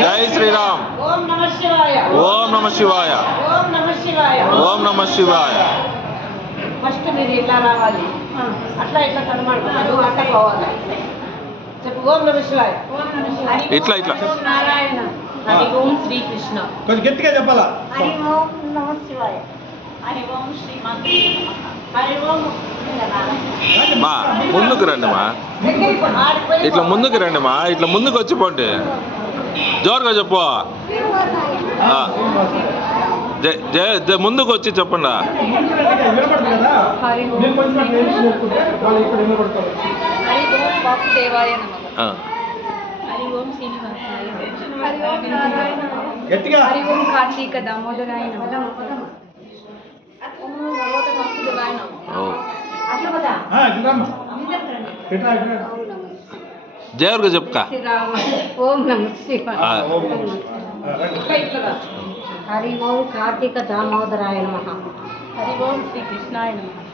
జై శ్రీరామ్. ఓం నమః శివాయ. ఓం నమః శివాయ. ఓం నమః శివాయ. ఓం నమః శివాయ. ఫస్ట్ మీరు ఇట్లా రావాలి, అట్లా ఇట్లా కనబడుతున్నారు, అట్లా పోవాలి. చెప్పు ఓం నమః శివాయ. ఇట్లా ఇట్లా. ఓం నారాయణ. హరి ఓం శ్రీకృష్ణ. కొంచెం గట్టిగా చెప్పాలా. హరి ఓం నమః శివాయ. హరి ఓం శ్రీమాత్రే నమః. హరి ఓం మా ముందుకు రండి మా. ఇట్లా ముందుకు రండి మా. ఇట్లా ముందుకు వచ్చి పోండి. జోరుగా చెప్పు. ముందుకు వచ్చి చెప్పండి. వినపడుతుంది కదా. మీరు కొంచెం నేర్చుకుంటే వాళ్ళు ఇక్కడ వినపడతారు. హరి ఓం వాసుదేవాయ నమః. హరి ఓం శ్రీనివాసాయ నమః. హరి ఓం నారాయణ. గట్టిగా. హరి ఓం కార్తీక దామోదరాయ నమః. ఓం భగవత వాసుదేవాయ నమః. అట్లా కదా. జోరుగా చెప్పుకా. ఓం నమః శివాయ. హరి ఓం కార్తీక దామోదరాయ నమః. హరి ఓం శ్రీకృష్ణాయ నమః.